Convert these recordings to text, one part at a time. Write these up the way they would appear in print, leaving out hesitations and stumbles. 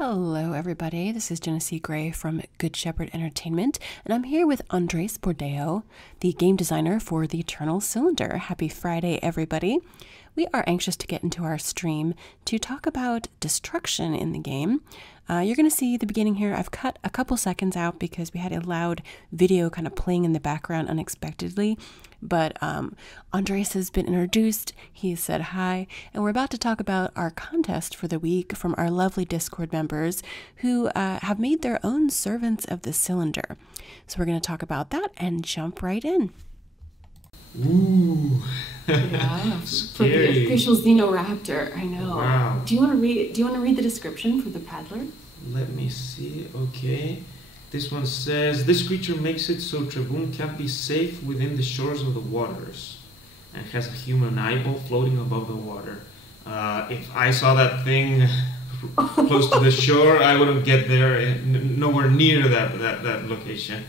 Hello, everybody. This is Genesee Gray from Good Shepherd Entertainment, and I'm here with Andres Bordeo, the game designer for The Eternal Cylinder. Happy Friday, everybody. We are anxious to get into our stream to talk about destruction in the game. You're going to see the beginning here. I've cut a couple seconds out because we had a loud video kind of playing in the background unexpectedly. But Andres has been introduced, he said hi, and we're about to talk about our contest for the week from our lovely Discord members who have made their own Servants of the Cylinder. So we're going to talk about that and jump right in. Ooh. Yeah, for the official Xenoraptor, I know. Wow. Do you want to read the description for the paddler? Let me see. Okay. This one says, this creature makes it so Treboom can't be safe within the shores of the waters and has a human eyeball floating above the water. If I saw that thing close to the shore, I wouldn't get there, nowhere near that location.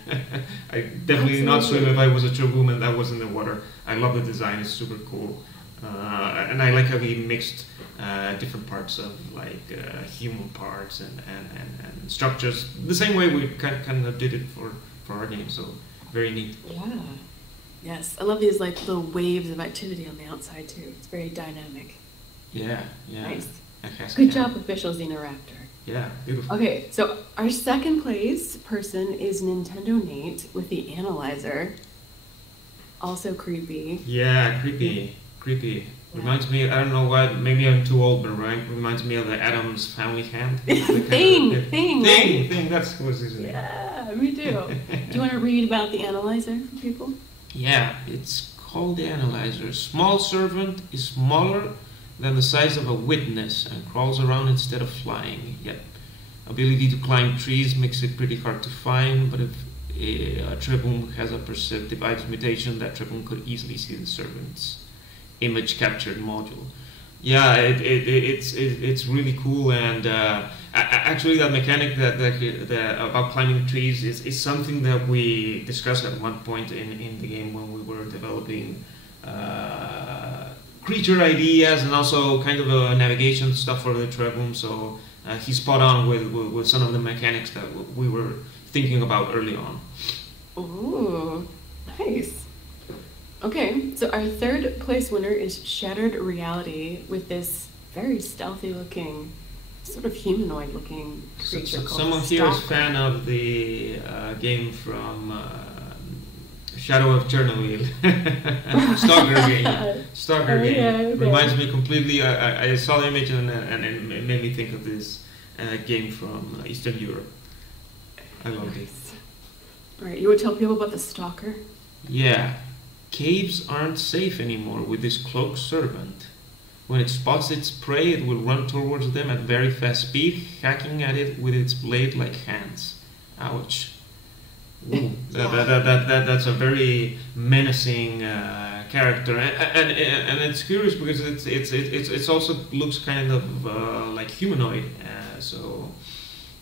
I definitely not swim if I was a Treboom and that was in the water. I love the design, it's super cool. And I like how he mixed different parts of like human parts and structures the same way we kind of did it for our game, so very neat. Yeah. Yes, I love these like little waves of activity on the outside too. It's very dynamic. Yeah. Nice. Good job, official Xenoraptor. Yeah, beautiful. Okay, so our second place person is Nintendo Nate with the Analyzer. Also creepy. Yeah, creepy. Yeah. Reminds me, I don't know why, maybe I'm too old, but reminds me of the Addams Family hand. Thing, that's what's his name. Yeah, me too. Do you want to read about the Analyzer for people? Yeah, it's called the Analyzer. Small servant is smaller than the size of a witness and crawls around instead of flying. Yet, ability to climb trees makes it pretty hard to find, but if a Treboom has a perceptive eyes mutation, that Treboom could easily see the servant's image captured module. Yeah, it's really cool, and actually that mechanic that about climbing trees is something that we discussed at one point in the game when we were developing creature ideas and also kind of a navigation stuff for the Treboom. So he's spot on with some of the mechanics that we were thinking about early on. Ooh, nice. Okay, so our third place winner is Shattered Reality with this very stealthy looking, sort of humanoid looking creature called someone here is a fan of the game from Shadow of Chernobyl. Stalker game. Yeah, okay. Reminds me completely, I saw the image and it made me think of this game from Eastern Europe. I love it. Alright, you would tell people about the Stalker? Yeah. Caves aren't safe anymore with this cloaked servant. When it spots its prey, it will run towards them at very fast speed, hacking at it with its blade-like hands. Ouch. Ooh, that's a very menacing character, and it's curious because it's also looks kind of like humanoid. So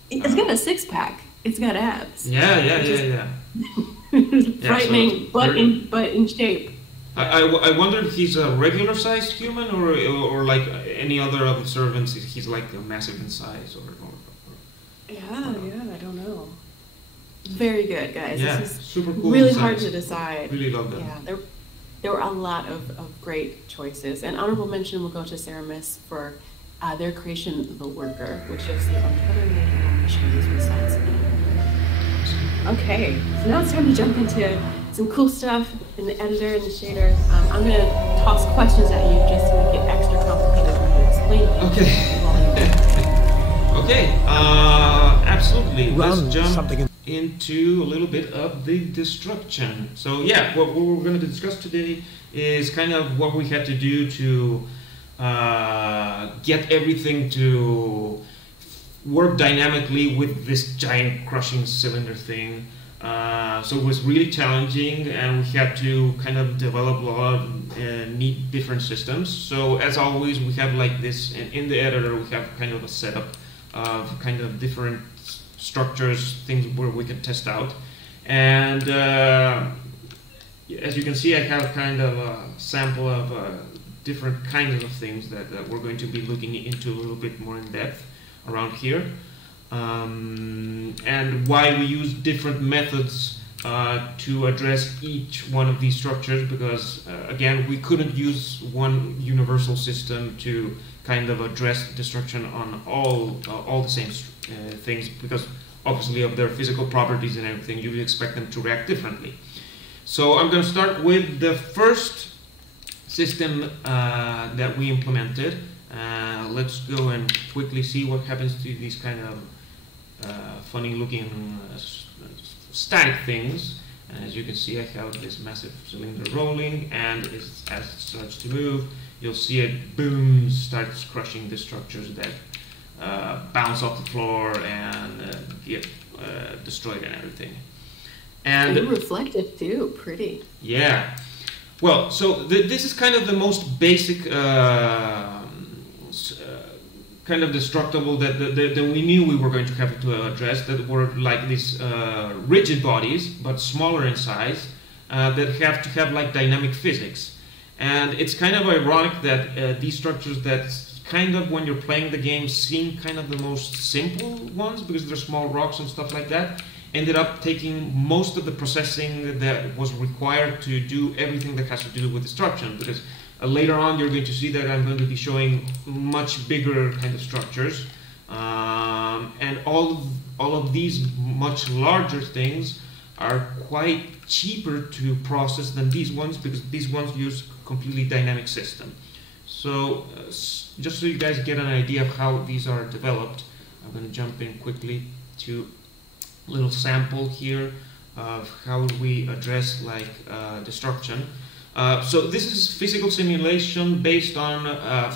it's got a six-pack. It's got abs. Yeah. Frightening, but in shape. I wonder if he's a regular sized human or like any other of the servants. He's like massive in size or Yeah, I don't know. Very good, guys. Yeah, this is super cool. Really hard to decide. Really love that. Yeah, there were a lot of great choices, and honorable mention will go to Ceramis for their creation, The Worker, which is the uncovered animations besides. Okay, so now it's time to jump into some cool stuff in the editor and the shaders. I'm going to toss questions at you just to make it extra complicated for you to explain. Okay, absolutely. Let's jump into a little bit of the destruction. So yeah, what we're going to discuss today is kind of what we had to do to get everything to work dynamically with this giant crushing cylinder thing. So it was really challenging, and we had to kind of develop a lot of neat different systems. So as always, we have like this in the editor. We have kind of a setup of kind of different structures, things where we can test out. And as you can see, I have kind of a sample of different kinds of things that we're going to be looking into a little bit more in depth around here. and why we use different methods to address each one of these structures, because again, we couldn't use one universal system to kind of address destruction on all the same things, because obviously of their physical properties and everything, you would expect them to react differently. So I'm going to start with the first system that we implemented. Let's go and quickly see what happens to these kind of funny looking static things. And as you can see, I have this massive cylinder rolling, and as it starts to move, you'll see it, boom, starts crushing the structures that bounce off the floor and get destroyed and everything. And reflective too, pretty. Yeah. Well, so this is kind of the most basic kind of destructible that we knew we were going to have to address, that were like these rigid bodies, but smaller in size, that have to have like dynamic physics. And it's kind of ironic that these structures that kind of, when you're playing the game, seem kind of the most simple ones, because they're small rocks and stuff like that, ended up taking most of the processing that was required to do everything that has to do with destruction, because later on you're going to see that I'm going to be showing much bigger kind of structures, and all of these much larger things are quite cheaper to process than these ones, because these ones use completely dynamic system. So just so you guys get an idea of how these are developed, I'm going to jump in quickly to a little sample here of how we address like destruction. So this is physical simulation based on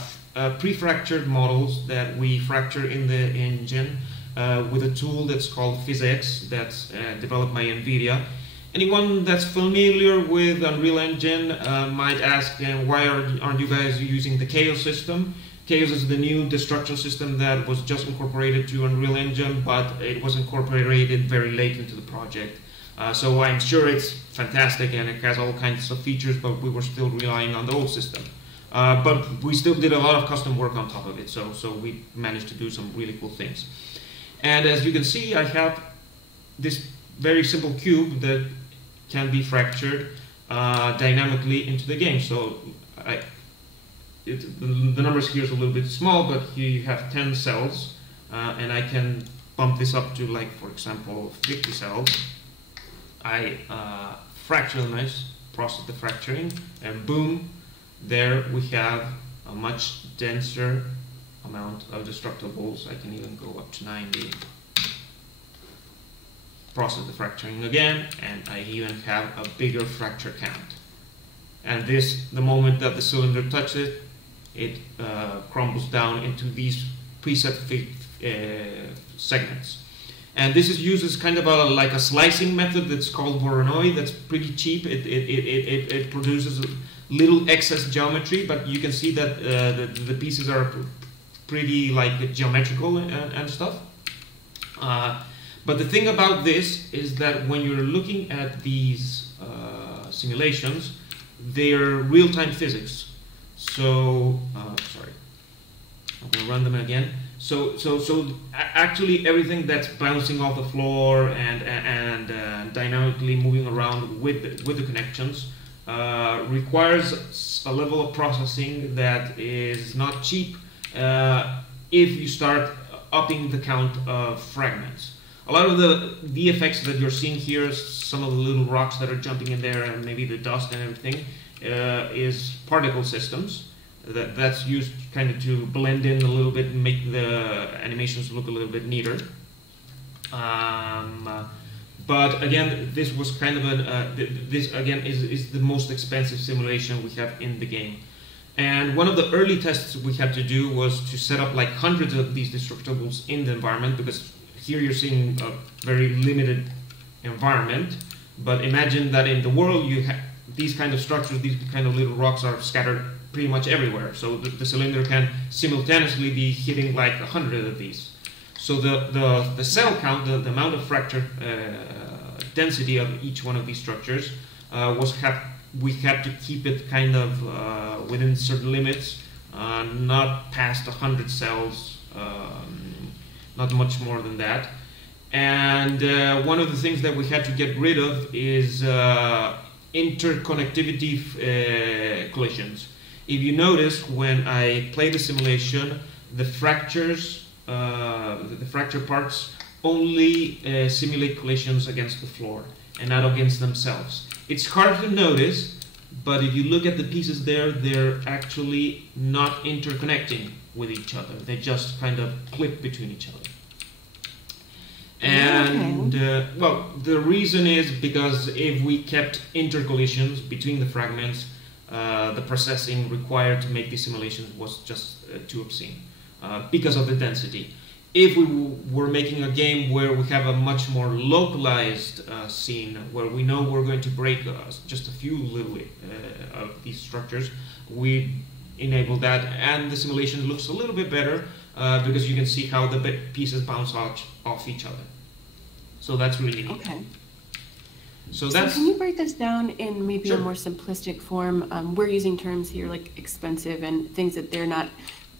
pre-fractured models that we fracture in the engine with a tool that's called PhysX, that's developed by NVIDIA. Anyone that's familiar with Unreal Engine might ask, why aren't you guys using the Chaos system? Chaos is the new destruction system that was just incorporated to Unreal Engine, but it was incorporated very late into the project. So I'm sure it's fantastic and it has all kinds of features, but we were still relying on the old system. But we still did a lot of custom work on top of it, so we managed to do some really cool things. And as you can see, I have this very simple cube that can be fractured dynamically into the game. So the numbers here is a little bit small, but here you have 10 cells, and I can bump this up to, like, for example, 50 cells. I fracture them, process the fracturing, and boom, there we have a much denser amount of destructibles. I can even go up to 90. Process the fracturing again, and I even have a bigger fracture count. And this, the moment that the cylinder touches it, it crumbles down into these preset segments. And this is used as kind of like a slicing method that's called Voronoi. That's pretty cheap. It produces little excess geometry, but you can see that the pieces are pretty like geometrical and stuff. But the thing about this is that when you're looking at these simulations, they're real-time physics. So, sorry, I'm going to run them again. So actually everything that's bouncing off the floor and dynamically moving around with the connections requires a level of processing that is not cheap if you start upping the count of fragments. A lot of the effects that you're seeing here, some of the little rocks that are jumping in there and maybe the dust and everything, is particle systems. That's used kind of to blend in a little bit and make the animations look a little bit neater. But again, this was kind of this again is the most expensive simulation we have in the game. And one of the early tests we had to do was to set up like hundreds of these destructibles in the environment, because here you're seeing a very limited environment. But imagine that in the world you have these kind of structures, these kind of little rocks are scattered pretty much everywhere. So the cylinder can simultaneously be hitting like 100 of these. So the cell count, the amount of fracture density of each one of these structures we had to keep it kind of within certain limits, not past 100 cells, not much more than that. And one of the things that we had to get rid of is interconnectivity collisions. If you notice, when I play the simulation, the fractures, the fracture parts only simulate collisions against the floor and not against themselves. It's hard to notice, but if you look at the pieces there, they're actually not interconnecting with each other. They just kind of clip between each other. And well, the reason is because if we kept intercollisions between the fragments, the processing required to make these simulations was just too obscene because of the density. If we were making a game where we have a much more localized scene, where we know we're going to break just a few little of these structures, we enable that, and the simulation looks a little bit better because you can see how the pieces bounce off each other. So that's really neat. Okay. So can you break this down in maybe Sure. a more simplistic form? We're using terms here like expensive and things that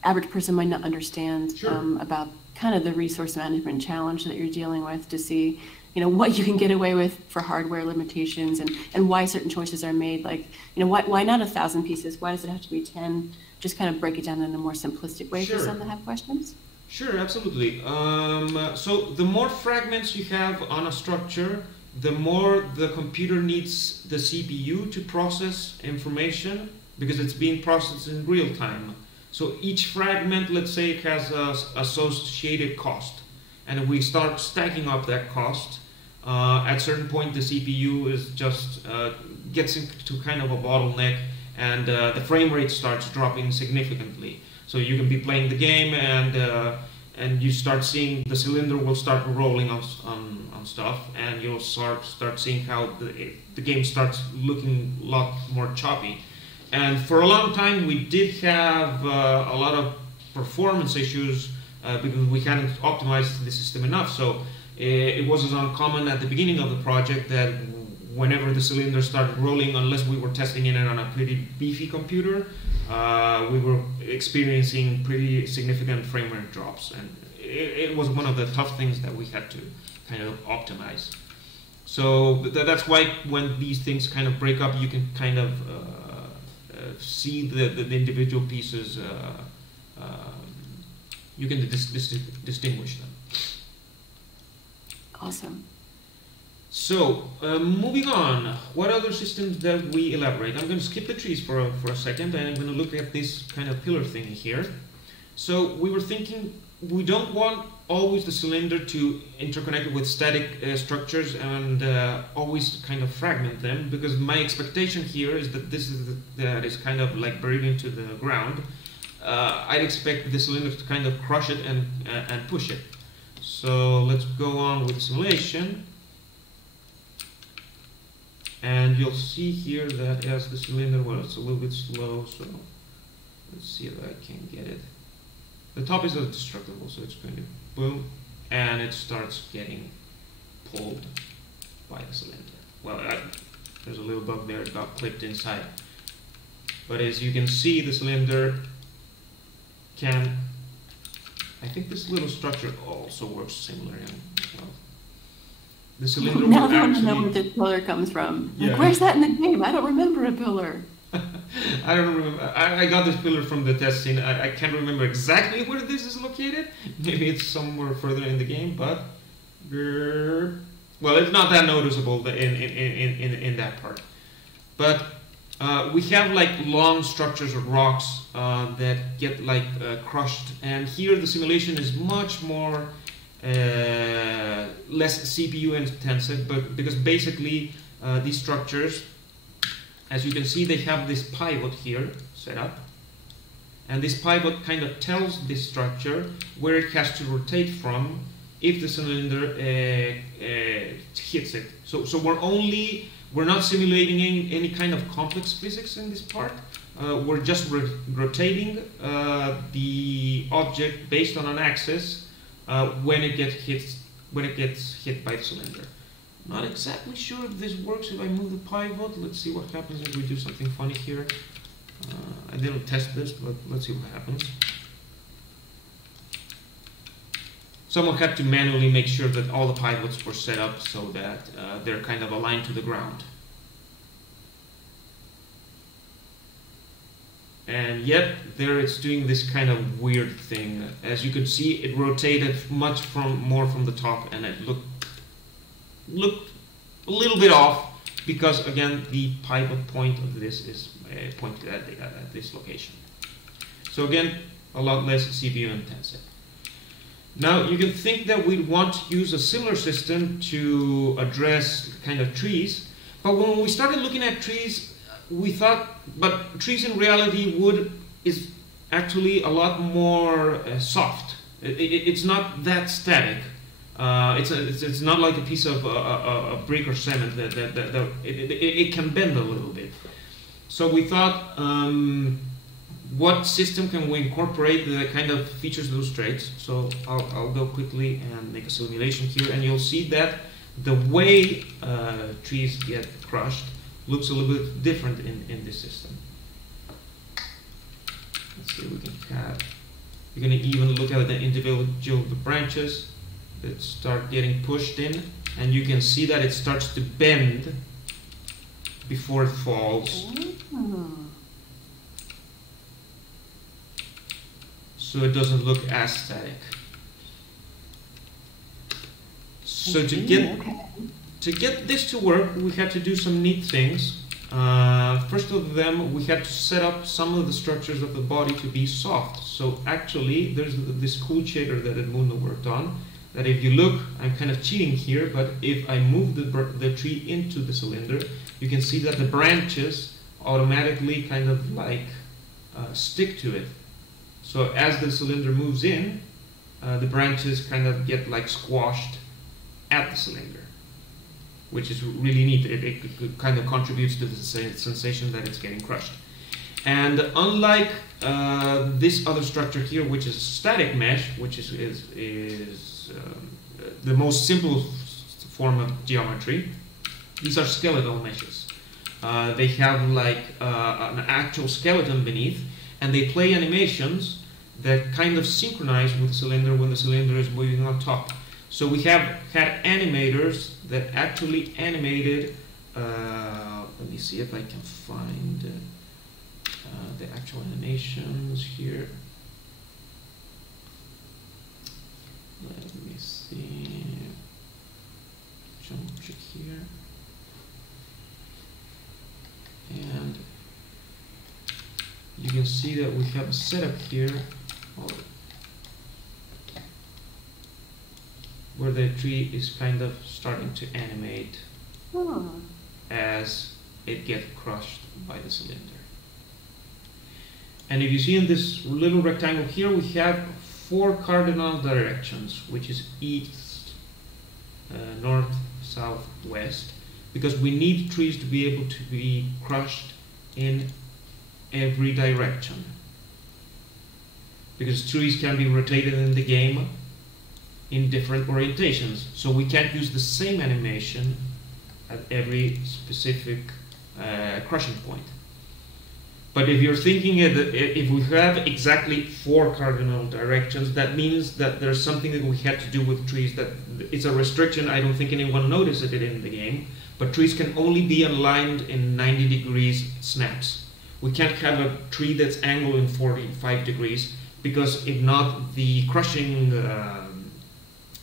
average person might not understand Sure. about kind of the resource management challenge that you're dealing with, to see, what you can get away with for hardware limitations, and why certain choices are made. Like, why not 1,000 pieces? Why does it have to be 10? Just kind of break it down in a more simplistic way Sure. for some that have questions. Sure, absolutely. So the more fragments you have on a structure, the more the computer needs the CPU to process information, because it's being processed in real time. So each fragment, let's say, it has an associated cost, and if we start stacking up that cost, at a certain point the CPU is just gets into kind of a bottleneck, and the frame rate starts dropping significantly. So you can be playing the game, and you start seeing the cylinder will start rolling on stuff, and you'll start seeing how the game starts looking a lot more choppy. And for a long time, we did have a lot of performance issues because we hadn't optimized the system enough. So it wasn't uncommon at the beginning of the project that whenever the cylinder started rolling, unless we were testing it on a pretty beefy computer, we were experiencing pretty significant frame rate drops. And it was one of the tough things that we had to kind of optimize. So that's why when these things kind of break up, you can kind of see the individual pieces, you can distinguish them. Awesome. So, moving on, what other systems that we elaborate? I'm going to skip the trees for a second, and I'm going to look at this kind of pillar thing here. So, we were thinking we don't want always the cylinder to interconnect with static structures and always kind of fragment them, because my expectation here is that that is kind of like buried into the ground. I'd expect the cylinder to kind of crush it and push it. So let's go on with simulation. And you'll see here that as the cylinder, well, it's a little bit slow, so let's see if I can get it. The top is indestructible, so it's going to boom, and it starts getting pulled by the cylinder. Well, there's a little bug there, it got clipped inside. But as you can see, the cylinder can, I think this little structure also works similarly as well. The cylinder Now will I want to know actually... where this pillar comes from. Yeah. Like, where's that in the game? I don't remember a pillar. I don't remember. I got this pillar from the test scene. I can't remember exactly where this is located. Maybe it's somewhere further in the game, but well, it's not that noticeable in that part. But we have like long structures of rocks that get like crushed, and here the simulation is much more less CPU intensive, but because basically these structures, as you can see, they have this pivot here set up, and this pivot kind of tells this structure where it has to rotate from if the cylinder hits it. So we're not simulating any kind of complex physics in this part. We're just rotating the object based on an axis when it gets hit by the cylinder. Not exactly sure if this works if I move the pivot. Let's see what happens if we do something funny here. I didn't test this, but let's see what happens. someone had to manually make sure that all the pivots were set up so that they're kind of aligned to the ground. And yet there it's doing this kind of weird thing. As you could see, it rotated much more from the top, and it looked a little bit off because, again, the pivot point of this is pointed at this location. So again, a lot less CPU intensive. Now you can think that we'd want to use a similar system to address kind of trees, but when we started looking at trees, we thought, but trees in reality is actually a lot more soft. It's not that static. It's not like a piece of a brick or cement that it can bend a little bit. So we thought, what system can we incorporate the kind of features of those traits? So I'll go quickly and make a simulation here, and you'll see that the way trees get crushed looks a little bit different in this system. Let's see if we can have. You're going to even look at the individual branches that start getting pushed in, and you can see that it starts to bend before it falls. So it doesn't look as static. So to get this to work, we had to do some neat things. First of them, we had to set up some of the structures of the body to be soft. So actually, there's this cool shader that Edmundo worked on, that if you look, I'm kind of cheating here, but if I move the tree into the cylinder, you can see that the branches automatically kind of like stick to it. So as the cylinder moves in, the branches kind of get like squashed at the cylinder, which is really neat. It kind of contributes to the sensation that it's getting crushed. And unlike this other structure here, which is a static mesh, which is the most simple form of geometry, these are skeletal meshes. They have like an actual skeleton beneath, and they play animations that kind of synchronize with the cylinder when the cylinder is moving on top. So we have had animators that actually animated, let me see if I can find the actual animations here. Let me see, geometry here. And you can see that we have a setup here where the tree is kind of starting to animate as it gets crushed by the cylinder. And if you see in this little rectangle here, we have 4 cardinal directions, which is east, north, south, west, because we need trees to be able to be crushed in every direction. Because trees can be rotated in the game in different orientations, so we can't use the same animation at every specific crushing point. But if you're thinking if we have exactly 4 cardinal directions, that means that there's something that we had to do with trees that it's a restriction. I don't think anyone noticed it in the game, but trees can only be aligned in 90 degrees snaps. We can't have a tree that's angled in 45 degrees, because if not, the crushing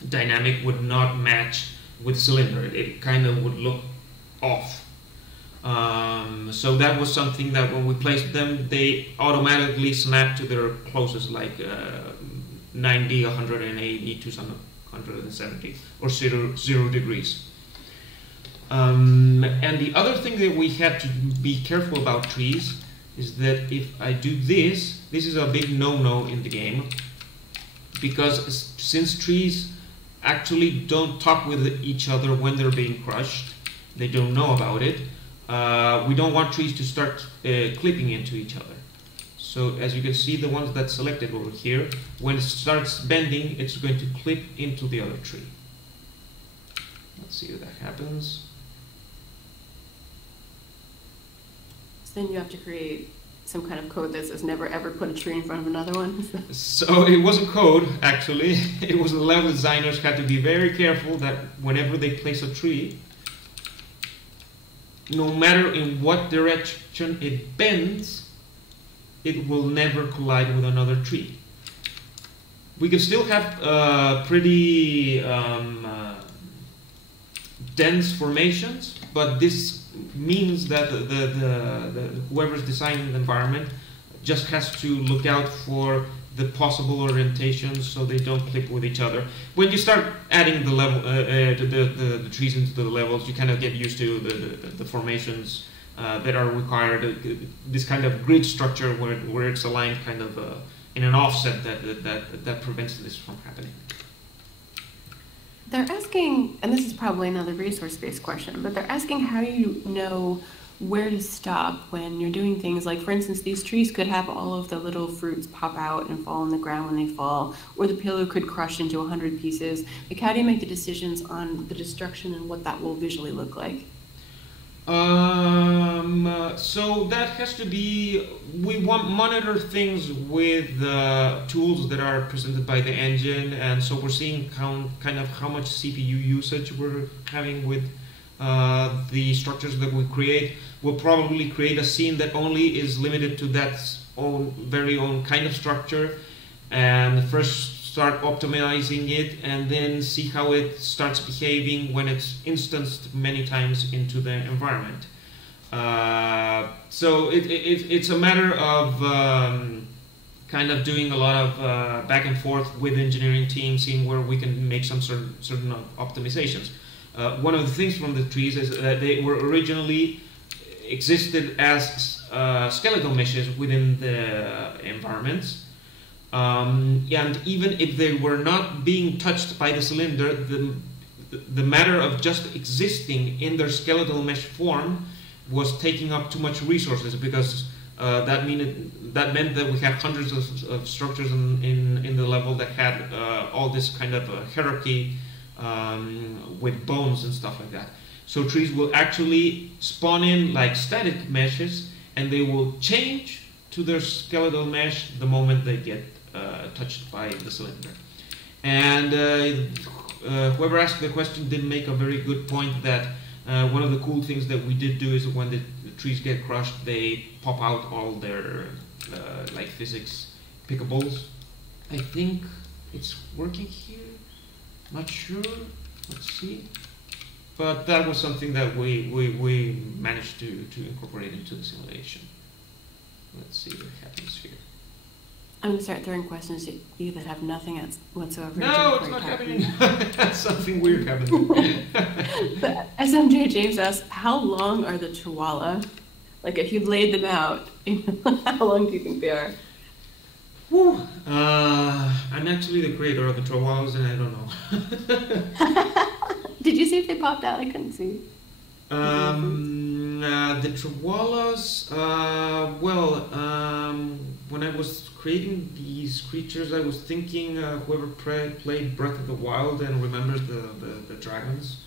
dynamic would not match with the cylinder. It kind of would look off. So that was something that when we placed them, they automatically snapped to their closest, like 90, 180, 270, or 0 degrees. And the other thing that we had to be careful about trees is that if I do this is a big no-no in the game, because since trees actually don't talk with each other when they're being crushed, they don't know about it, we don't want trees to start clipping into each other. So as you can see, the ones that's selected over here, when it starts bending, it's going to clip into the other tree. Let's see if that happens. So then you have to create some kind of code that says never ever put a tree in front of another one? So it wasn't code, actually. It was the level designers had to be very careful that whenever they place a tree, no matter in what direction it bends, it will never collide with another tree. We can still have pretty dense formations, but this means that whoever's designing the environment just has to look out for the possible orientations so they don't clip with each other. When you start adding the level, the trees into the levels, you kind of get used to the formations that are required. This kind of grid structure where it's aligned kind of in an offset that prevents this from happening. They're asking, and this is probably another resource-based question, but they're asking how you know where to stop when you're doing things like, for instance, these trees could have all of the little fruits pop out and fall on the ground when they fall, or the pillow could crush into 100 pieces. Like, how do you make the decisions on the destruction and what that will visually look like? So that has to be, we monitor things with tools that are presented by the engine, and so we're seeing kind of how much CPU usage we're having with the structures that we create. We'll probably create a scene that only is limited to that very own kind of structure, and first start optimizing it and then see how it starts behaving when it's instanced many times into the environment. So it's a matter of kind of doing a lot of back and forth with engineering teams, seeing where we can make some certain optimizations. One of the things from the trees is that they were originally existed as skeletal meshes within the environments. And even if they were not being touched by the cylinder, the matter of just existing in their skeletal mesh form was taking up too much resources, because that meant that we had hundreds of structures in the level that had all this kind of hierarchy with bones and stuff like that. So trees will actually spawn in like static meshes, and they will change to their skeletal mesh the moment they get touched by the cylinder. And whoever asked the question did make a very good point that one of the cool things that we did do is when the trees get crushed, they pop out all their like physics pickables. I think it's working here. Not sure. Let's see. But that was something that we managed to incorporate into the simulation. Let's see what happens here. I'm going to start throwing questions at you that have nothing whatsoever. No, it's not happening. Something weird happening. But SMJ James asks, how long are the Chihuahua? Like, if you laid them out, how long do you think they are? Whew. I'm actually the creator of the Chihuahuas, and I don't know. Did you see if they popped out? I couldn't see. The Chihuahuas, when I was creating these creatures, I was thinking whoever played Breath of the Wild and remembers the dragons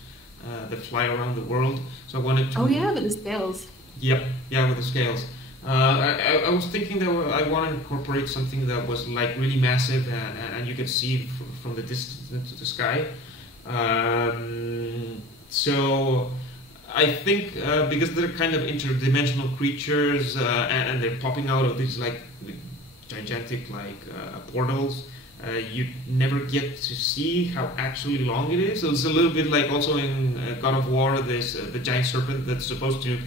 that fly around the world. So I wanted to... Oh yeah, with the scales. Yep, yeah, with the scales. I was thinking that I want to incorporate something that was like really massive and you could see from the distance into the sky. So I think because they're kind of interdimensional creatures and they're popping out of these like gigantic like portals, you never get to see how actually long it is. So it's a little bit like also in God of War, this the giant serpent that's supposed to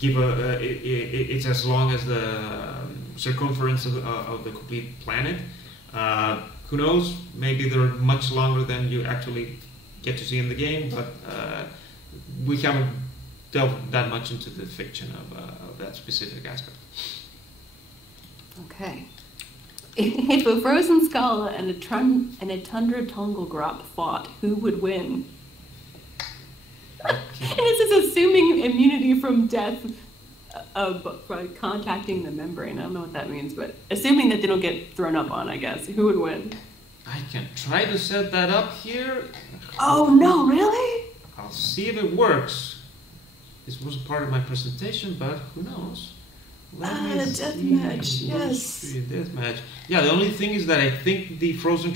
give it's as long as the circumference of the complete planet. Who knows? Maybe they're much longer than you actually get to see in the game, but we haven't delved that much into the fiction of that specific aspect. Okay. If a frozen skull and a tundra Tonglgrop fought, who would win? And this is assuming immunity from death by contacting the membrane. I don't know what that means, but assuming that they don't get thrown up on, I guess. Who would win? I can try to set that up here. Oh, no, really? I'll see if it works. This was part of my presentation, but who knows? Deathmatch, yes. Deathmatch. Yeah, the only thing is that I think the frozen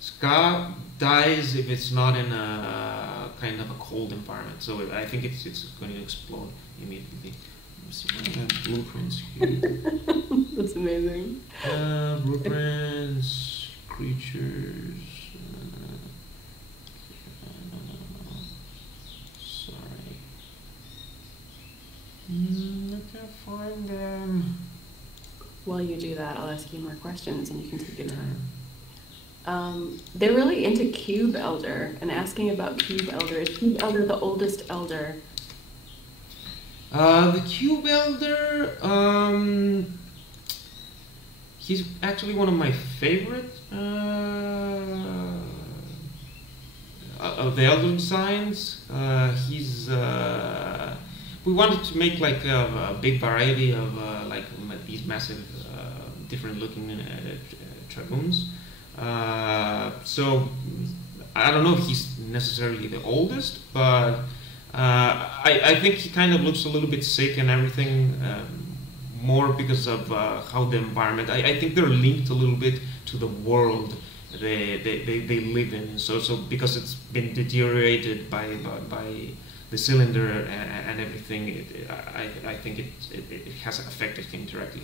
Ska dies if it's not in a kind of a cold environment. So I think it's going to explode immediately. Let me see if I have blueprints here. That's amazing. Blueprints, creatures. No. Sorry. I can't find them. While you do that, I'll ask you more questions and you can take your time. They're really into Cube Elder and asking about Cube Elder. Is Cube Elder the oldest Elder? The Cube Elder, he's actually one of my favorite of the Elder designs. We wanted to make like a big variety of like these massive, different looking Traboons. So I don't know if he's necessarily the oldest, but I think he kind of looks a little bit sick and everything, more because of how the environment. I think they're linked a little bit to the world they live in. So because it's been deteriorated by the cylinder and everything, I think it has affected him directly.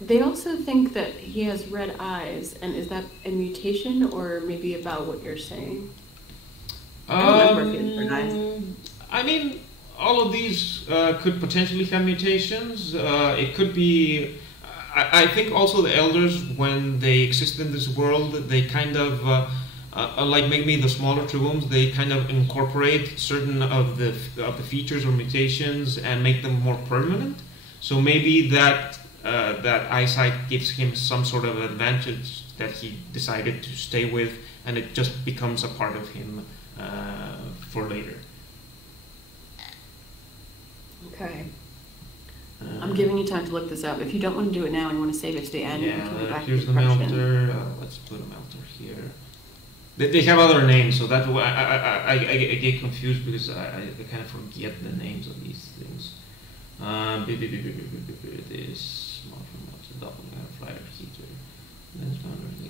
They also think that he has red eyes, and is that a mutation or maybe about what you're saying? I don't remember if he has red eyes. I mean, all of these could potentially have mutations. It could be. I think also the elders, when they exist in this world, they kind of, like maybe the smaller Traboons, they kind of incorporate certain of the features or mutations and make them more permanent. So maybe that eyesight gives him some sort of advantage that he decided to stay with, and it just becomes a part of him for later. Okay. I'm giving you time to look this up. If you don't want to do it now and you want to save it to the end, you can come back here's to the the question. melter. Let's put a melter here. They have other names, so that's why I get confused because I kind of forget the names of these things. This small melter, double flyer heater.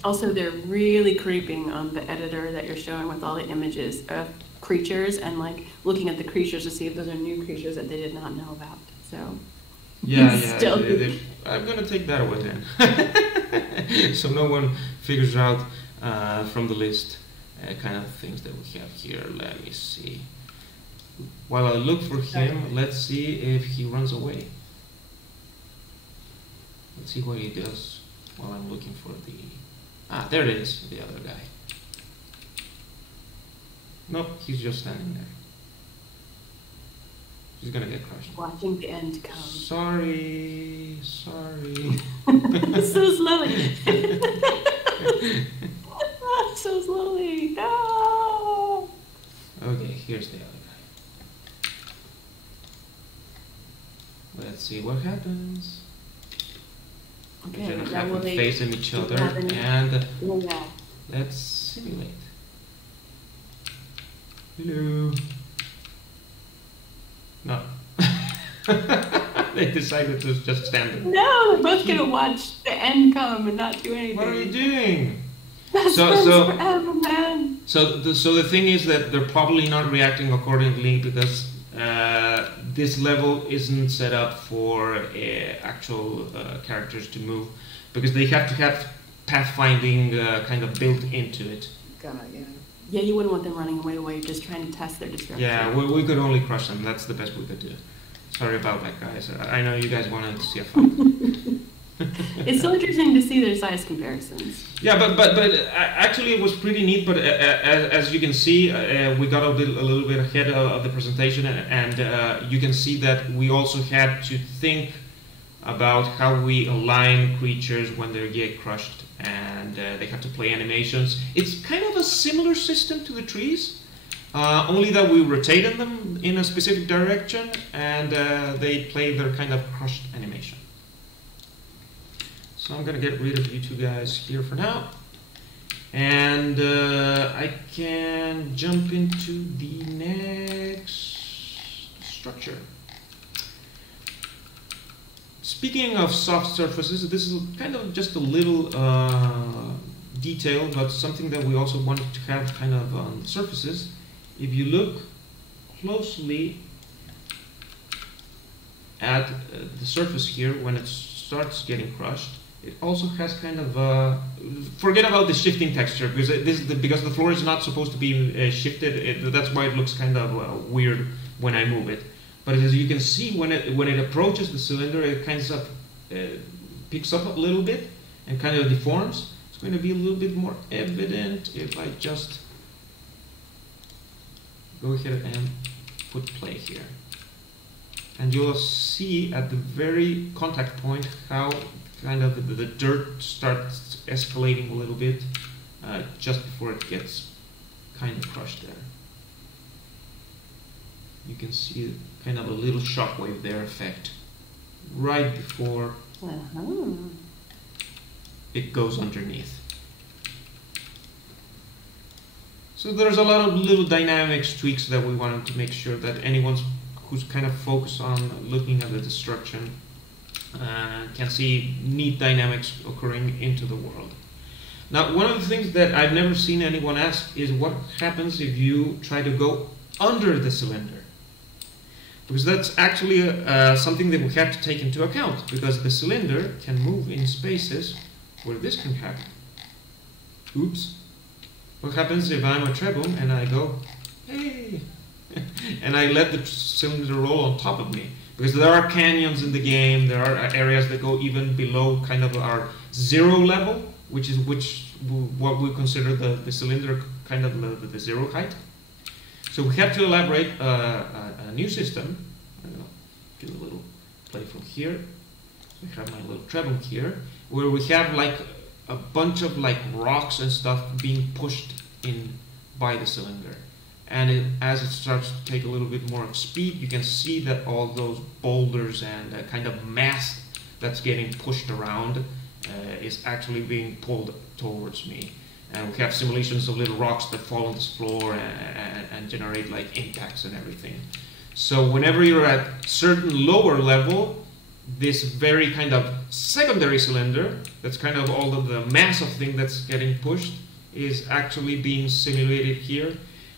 Also, they're really creeping on the editor that you're showing with all the images of creatures and like looking at the creatures to see if those are new creatures that they did not know about. So I'm gonna take that away then, so no one figures out from the list kind of things that we have here. Let me see. While I look for him, let's see if he runs away. Let's see what he does while I'm looking for the... there it is, the other guy. Nope, he's just standing there. He's gonna get crushed. Watching the end come. Sorry. So slowly. So slowly. No. Okay, here's the other guy. Let's see what happens. Okay, We're gonna have them facing each other, and let's simulate. Hello. No. They decided to just stand there. No, we're both gonna watch the end come and not do anything. What are you doing? Best friends forever, man. So the thing is that they're probably not reacting accordingly because this level isn't set up for actual characters to move, because they have to have pathfinding kind of built into it. God, yeah. Yeah, you wouldn't want them running away while you're just trying to test their destruction. Yeah, we could only crush them. That's the best we could do. Sorry about that, guys. I know you guys wanted to see a fight. It's so interesting to see their size comparisons. Yeah, but actually it was pretty neat. But as you can see, we got a little bit ahead of the presentation, and you can see that we also had to think about how we align creatures when they get crushed, and they have to play animations. It's kind of a similar system to the trees, only that we rotated them in a specific direction, and they play their kind of crushed animation. So I'm gonna get rid of you two guys here for now, and I can jump into the next structure. Speaking of soft surfaces, this is kind of just a little detail, but something that we also wanted to have kind of on surfaces. If you look closely at the surface here, when it starts getting crushed, it also has kind of forget about the shifting texture, because because the floor is not supposed to be shifted. That's why it looks kind of weird when I move it. But as you can see, when it approaches the cylinder, it kind of picks up a little bit and kind of deforms. It's going to be a little bit more evident if I just go ahead and put play here. And you'll see at the very contact point how kind of the dirt starts escalating a little bit just before it gets kind of crushed there. You can see kind of a little shockwave there effect right before it goes underneath. So there's a lot of little dynamics tweaks that we wanted to make sure that anyone who's kind of focused on looking at the destruction can see neat dynamics occurring into the world. Now, one of the things that I've never seen anyone ask is what happens if you try to go under the cylinder. Because that's actually something that we have to take into account, because the cylinder can move in spaces where this can happen. Oops. What happens if I'm a Trebum and I go, hey, and I let the cylinder roll on top of me? Because there are canyons in the game, there are areas that go even below kind of our zero level, which is what we consider the cylinder kind of the zero height. So we have to elaborate a new system. I'm going to do a little play from here. So I have my little Trebum here, where we have like a bunch of like rocks and stuff being pushed in by the cylinder. And as it starts to take a little bit more of speed, you can see that all those boulders and kind of mass that's getting pushed around is actually being pulled towards me. And we have simulations of little rocks that fall on this floor and generate like impacts and everything. So whenever you're at certain lower level, this very kind of secondary cylinder, that's kind of all of the mass of thing that's getting pushed, is actually being simulated here.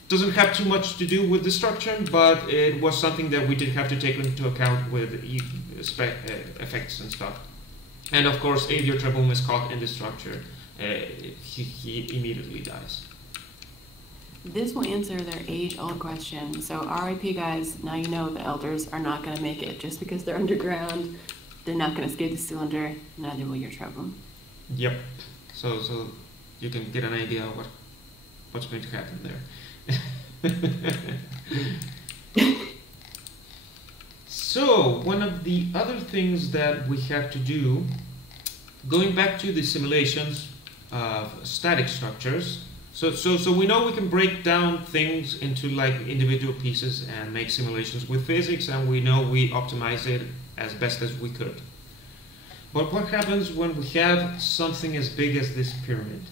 Doesn't have too much to do with destruction, but it was something that we did have to take into account with effects and stuff. And of course, if your Trebum is caught in this structure, he immediately dies. This will answer their age-old question. So RIP guys, now you know the elders are not going to make it. Just because they're underground, they're not going to escape the cylinder, neither will your Trebum. Yep. So you can get an idea of what's going to happen there. So one of the other things that we have to do, going back to the simulations of static structures, so we know we can break down things into like individual pieces and make simulations with physics, and we know we optimize it as best as we could. But what happens when we have something as big as this pyramid,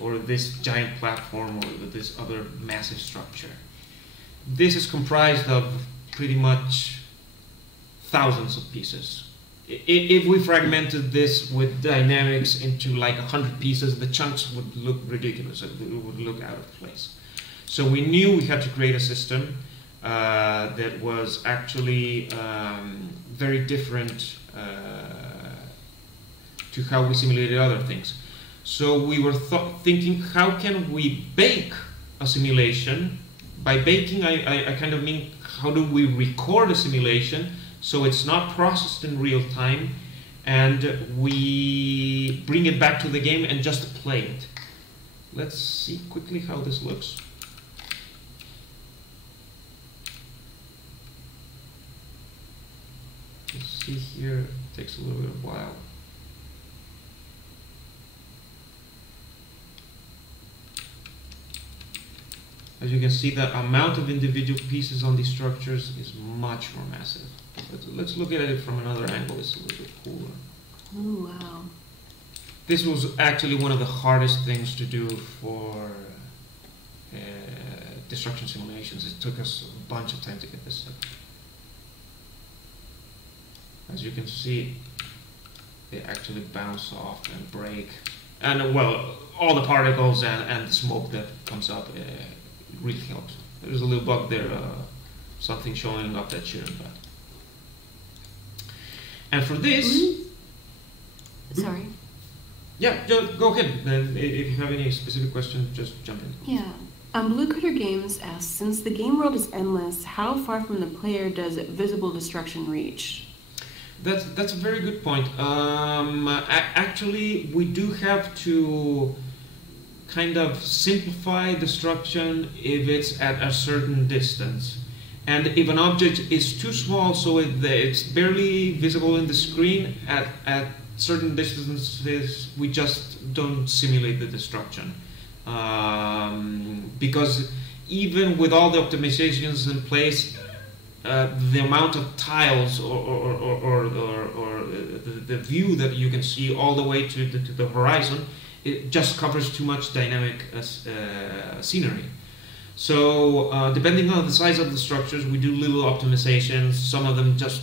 or this giant platform, or this other massive structure? This is comprised of pretty much thousands of pieces. If we fragmented this with dynamics into like 100 pieces, the chunks would look ridiculous. It would look out of place. So we knew we had to create a system that was actually very different to how we simulated other things. So we were thinking, how can we bake a simulation? By baking, I kind of mean, how do we record a simulation so it's not processed in real time, and we bring it back to the game and just play it? Let's see quickly how this looks. You see here, it takes a little bit of a while. As you can see, the amount of individual pieces on these structures is much more massive. Let's look at it from another angle. It's a little bit cooler. Oh, wow. This was actually one of the hardest things to do for destruction simulations. It took us a bunch of time to get this done. As you can see, they actually bounce off and break. And well, all the particles and the smoke that comes up really helps. There's a little bug there, something showing up that shouldn't. But. And for this... Sorry. Yeah, go ahead. Then if you have any specific questions, just jump in. Yeah. Blue Critter Games asks, since the game world is endless, how far from the player does visible destruction reach? That's a very good point. Actually, we do have to kind of simplify destruction if it's at a certain distance. And if an object is too small so it's barely visible in the screen, at certain distances we just don't simulate the destruction. Because even with all the optimizations in place, the amount of tiles or the view that you can see all the way to the horizon, it just covers too much dynamic scenery. So depending on the size of the structures, we do little optimizations. Some of them just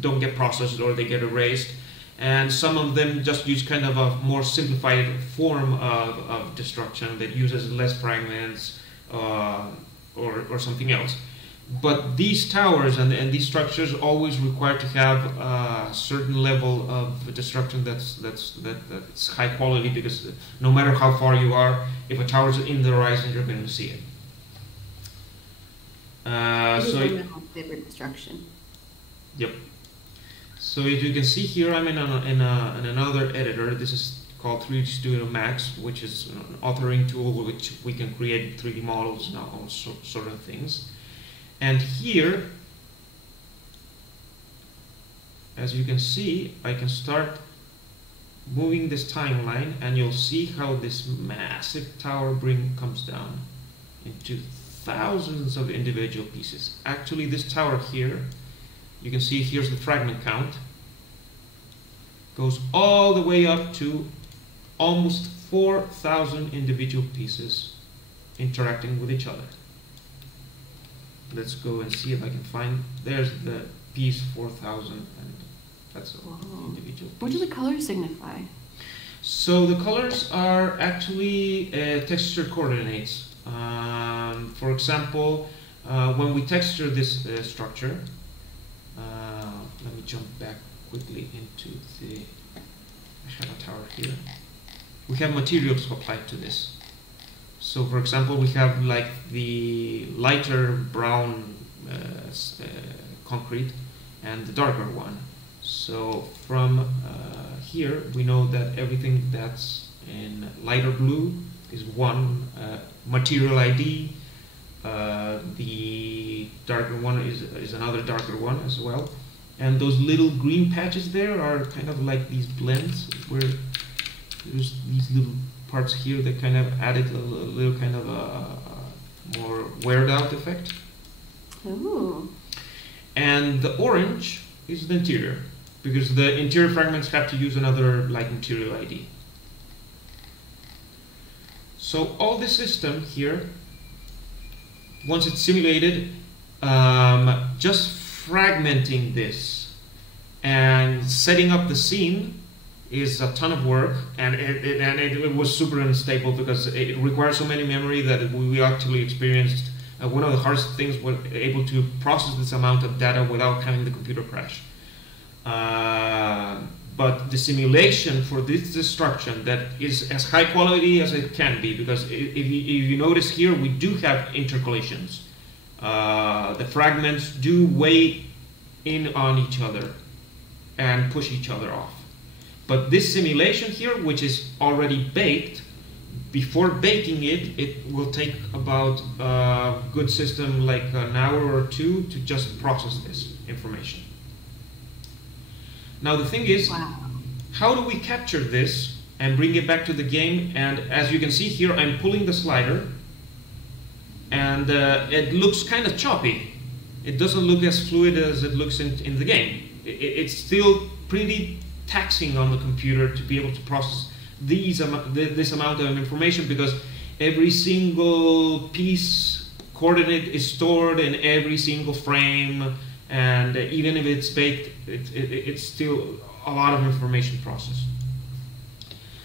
don't get processed or they get erased, and some of them just use kind of a more simplified form of destruction that uses less fragments or something else. But these towers and these structures always require to have a certain level of destruction that's high quality, because no matter how far you are, if a tower is in the horizon, you're going to see it. So favorite destruction. Yep. So as you can see here, I'm in another editor. This is called 3D Studio Max, which is an authoring tool which we can create 3D models and all sort of things. And here, as you can see, I can start moving this timeline, and you'll see how this massive tower comes down into thousands of individual pieces. Actually, this tower here, you can see here's the fragment count, goes all the way up to almost 4,000 individual pieces interacting with each other. Let's go and see if I can find, there's the piece 4,000, and that's an individual piece. What do the colors signify? So the colors are actually texture coordinates. For example, when we texture this structure, let me jump back quickly into the, I have a tower here. We have materials applied to this. So for example, we have like the lighter brown concrete and the darker one. So from here, we know that everything that's in lighter blue is one material ID. The darker one is another darker one as well. And those little green patches there are kind of like these blends, where there's these little parts here that kind of added a little kind of a more weared out effect. Ooh. And the orange is the interior, because the interior fragments have to use another like material ID. So all this system here, once it's simulated, just fragmenting this and setting up the scene is a ton of work, and it was super unstable because it requires so many memory that we actually experienced one of the hardest things was able to process this amount of data without having the computer crash. But the simulation for this destruction that is as high quality as it can be, because if you notice here, we do have intercollisions. The fragments do weigh in on each other and push each other off. But this simulation here, which is already baked, before baking it, it will take about a good system like an hour or two to just process this information. Now the thing is, how do we capture this and bring it back to the game? And as you can see here, I'm pulling the slider, and it looks kind of choppy. It doesn't look as fluid as it looks in the game. It's still pretty taxing on the computer to be able to process this amount of information, because every single piece coordinate is stored in every single frame, and even if it's baked, it's still a lot of information processed.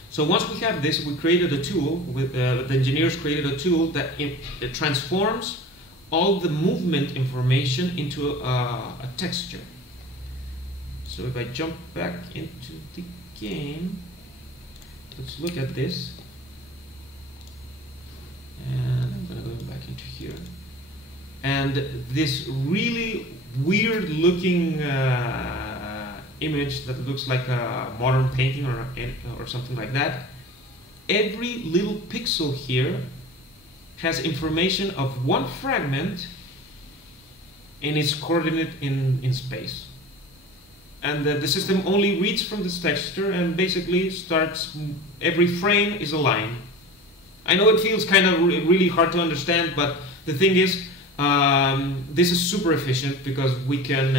So once we have this, we created a tool, the engineers created a tool that it transforms all the movement information into a texture. So if I jump back into the game, let's look at this. And I'm going to go back into here. And this really weird looking image that looks like a modern painting or something like that. Every little pixel here has information of one fragment and its coordinate in space. And the system only reads from this texture and basically starts, every frame is a line. I know it feels kind of really hard to understand, but the thing is, this is super efficient because we can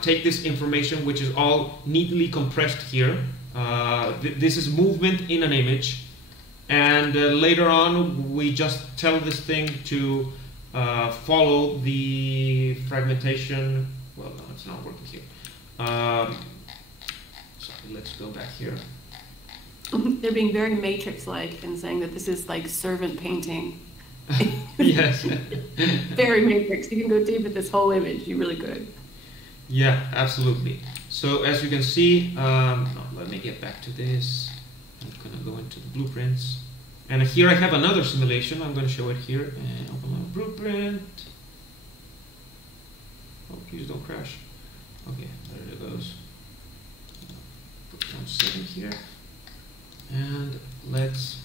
take this information, which is all neatly compressed here. This is movement in an image, and later on we just tell this thing to follow the fragmentation. Well, no, it's not working here. So let's go back here. They're being very Matrix-like and saying that this is like servant painting. Yes. Very Matrix. You can go deep with this whole image. You really could. Yeah, absolutely. So as you can see, no, let me get back to this. I'm gonna go into the blueprints, and here I have another simulation. I'm gonna show it here and open my blueprint. Oh, please don't crash. Okay, there it goes. Put down 7 here, and let's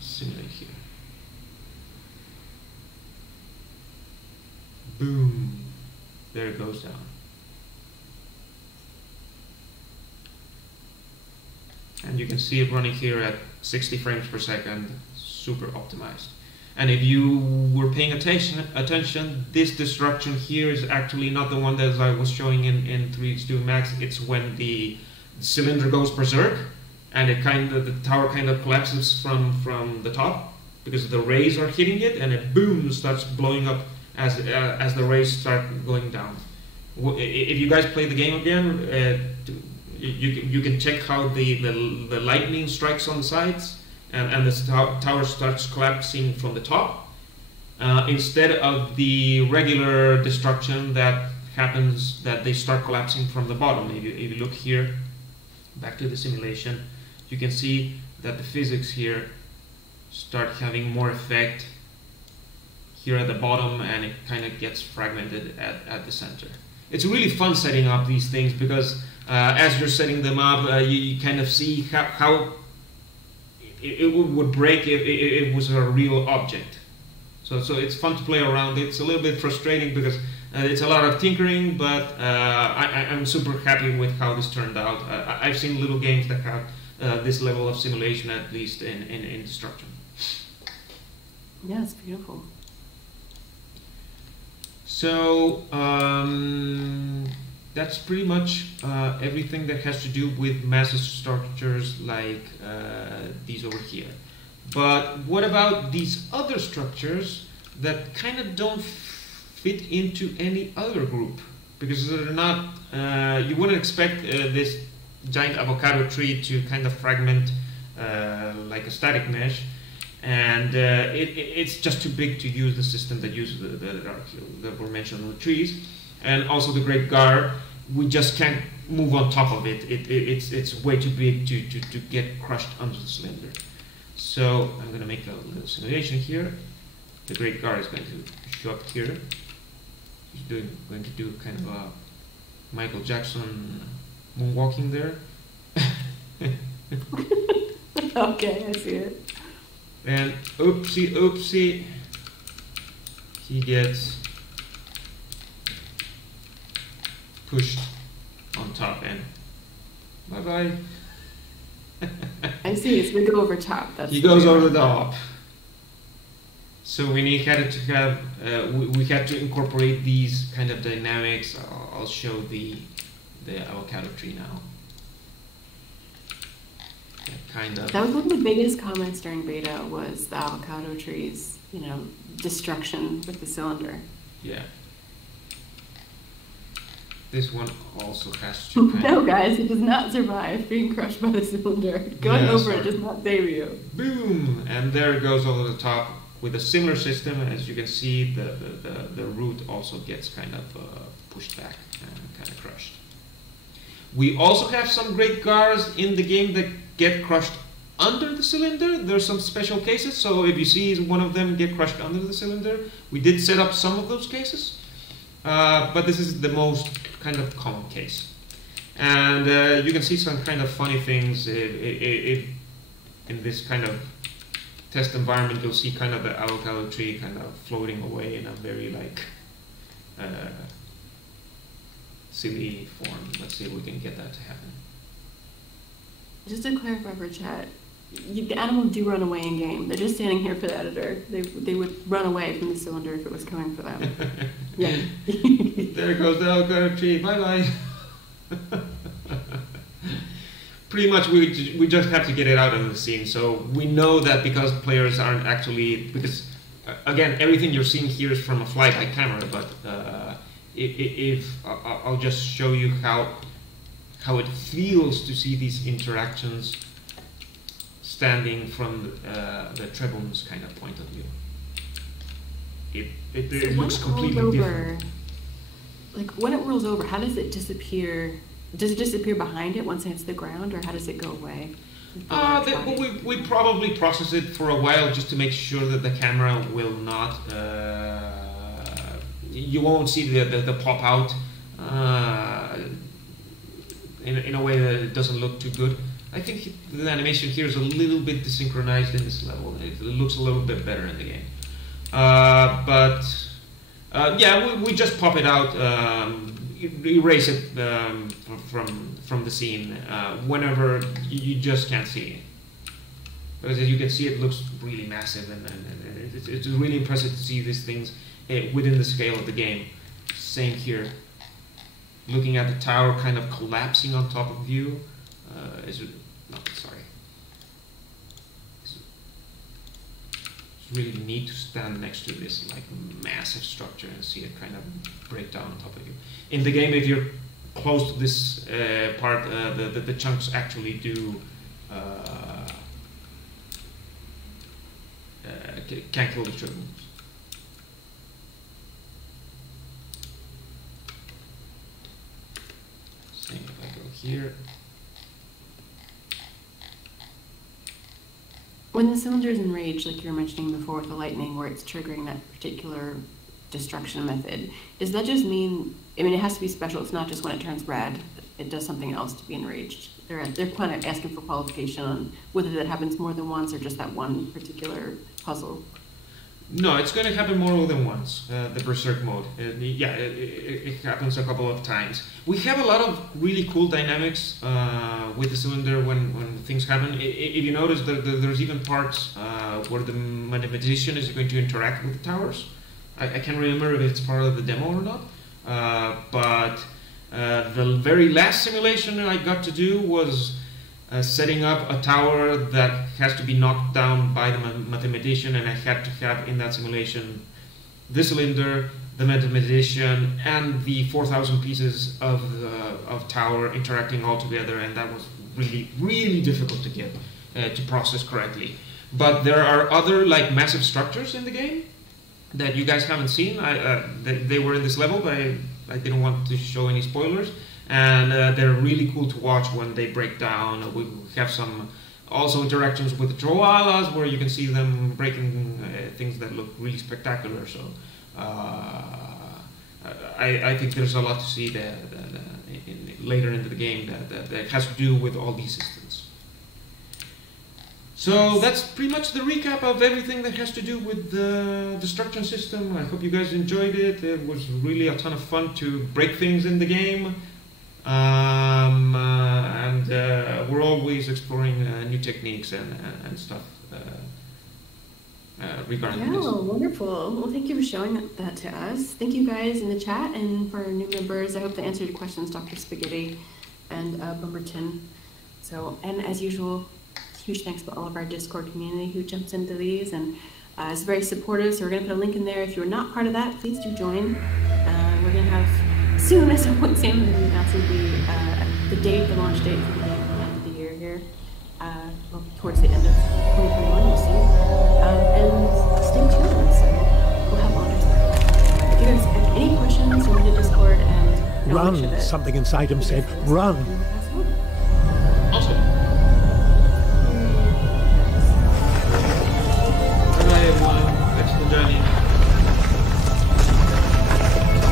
simulate here. Boom. There it goes down. And you can see it running here at 60 frames per second, super optimized. And if you were paying attention, this destruction here is actually not the one that I was showing in 3ds2 Max. It's when the cylinder goes berserk and the tower kind of collapses from the top because the rays are hitting it, and it boom starts blowing up as the rays start going down. If you guys play the game again, you can check how the lightning strikes on the sides, and the tower starts collapsing from the top, instead of the regular destruction that happens, that they start collapsing from the bottom. If you look here, back to the simulation, you can see that the physics here start having more effect here at the bottom, and it kind of gets fragmented at the center. It's really fun setting up these things because as you're setting them up, you kind of see how it would break if it was a real object. So it's fun to play around. It's a little bit frustrating because it's a lot of tinkering, but I'm super happy with how this turned out. I've seen little games that have this level of simulation, at least in Destruction. Yeah, it's beautiful. So that's pretty much everything that has to do with massive structures like these over here. But what about these other structures that kind of don't fit into any other group? Because they're not, you wouldn't expect this giant avocado tree to kind of fragment like a static mesh. And it's just too big to use the system that uses that were mentioned on the trees, and also the Great Gar. We just can't move on top of it. It's way too big to get crushed under the cylinder. So I'm going to make a little simulation here. The Great Gar is going to show up here. He's going to do kind of a Michael Jackson moonwalking there. Okay, I see it. And oopsie, he gets pushed on top, and bye-bye. I see, so we go over top. That's he goes over the top. So we had to have, we had to incorporate these kind of dynamics. I'll show the avocado tree now. Kind of. That was one of the biggest comments during beta, was the avocado trees, destruction with the cylinder. Yeah. This one also has to kind No, of... guys, it does not survive being crushed by the cylinder. Going Yeah, over sorry. it does not save you. Boom! And there it goes over the top with a similar system. As you can see, the root also gets kind of pushed back and kind of crushed. We also have some great cars in the game that get crushed under the cylinder. There's some special cases, so if you see one of them get crushed under the cylinder, we did set up some of those cases. But this is the most kind of common case. And you can see some kind of funny things in this kind of test environment. You'll see kind of the avocado tree kind of floating away in a very like silly form. Let's see if we can get that to happen. Just to clarify for chat, the animals do run away in game. They're just standing here for the editor. They would run away from the cylinder if it was coming for them. Yeah. There goes the avocado tree. Bye bye. Pretty much we just have to get it out of the scene. So we know that because players aren't actually, because again, everything you're seeing here is from a flyby camera, but if I'll just show you how it feels to see these interactions standing from the Trebon's kind of point of view. It looks completely different. Like when it rolls over, how does it disappear? Does it disappear behind it once it hits the ground, or how does it go away? We probably process it for a while just to make sure that the camera will not. You won't see the pop out in a way that it doesn't look too good. I think the animation here is a little bit desynchronized in this level. It looks a little bit better in the game. Yeah, we just pop it out, erase it from the scene whenever you just can't see it. Because as you can see, it looks really massive, and it's really impressive to see these things within the scale of the game. Same here. Looking at the tower kind of collapsing on top of you. It's really neat to stand next to this like massive structure and see it kind of break down on top of you. In the game, if you're close to this part, the chunks actually do can kill the children. Same if I go here. When the cylinder is enraged, like you were mentioning before with the lightning, where it's triggering that particular destruction method, does that just mean, I mean, it has to be special, it's not just when it turns red, it does something else to be enraged. They're kind of asking for qualification on whether that happens more than once or just that one particular puzzle. No, it's going to happen more than once, the Berserk mode. Yeah, it happens a couple of times. We have a lot of really cool dynamics with the cylinder when things happen. If you notice, there's even parts where the magician is going to interact with the towers. I can't remember if it's part of the demo or not, but the very last simulation I got to do was setting up a tower that has to be knocked down by the mathematician, and I had to have in that simulation the cylinder, the mathematician, and the 4,000 pieces of tower interacting all together, and that was really difficult to get to process correctly. But there are other like massive structures in the game that you guys haven't seen. They were in this level, but I didn't want to show any spoilers. And they're really cool to watch when they break down. We have some also interactions with the Troalas where you can see them breaking things that look really spectacular. So I think there's a lot to see later into the game that has to do with all these systems. So that's pretty much the recap of everything that has to do with the destruction system. I hope you guys enjoyed it. It was really a ton of fun to break things in the game. And we're always exploring new techniques and stuff regarding this. Yeah, wonderful. Well, thank you for showing that to us. Thank you guys in the chat, and for our new members, I hope they answered your questions, Dr. Spaghetti and Bumberton. So, and as usual, huge thanks to all of our Discord community who jumps into these and is very supportive. So we're going to put a link in there. If you're not part of that, please do join. We're going to have soon at some point soon, we're going to be announcing the launch date for the game at the end of the year here. Well, towards the end of 2021, we'll see. And stay tuned, so we'll have Andres there. If you guys have any questions, join the Discord and Run, something inside him said, run.